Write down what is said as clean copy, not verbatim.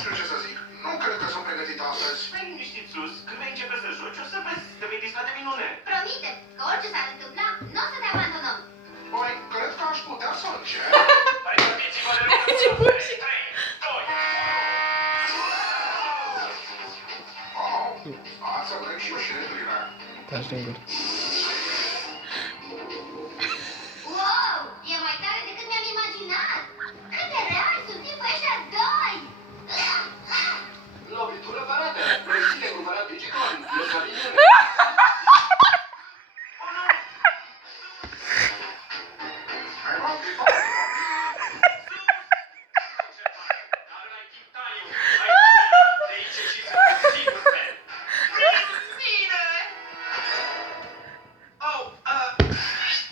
știu ce să zic. Nu cred că sunt pregătit astăzi. Stai liniștit sus, când vei începe să joci, o să vezi, te vei distra de minune. Promite că orice s-ar întâmpla, nu o să te abandonăm. Păi, cred că aș putea să încep. Pregătiți-vă de lucru. 3, 2, Oh, stați să trec și eu și regulile. Taci din gură. Wow! E mai tare decât mi-am imaginat! Cât de reali sunt tipul ăștia doi! lovitură barată. Răsile cumpărat Digicon. Plus la minune. Hai, mă,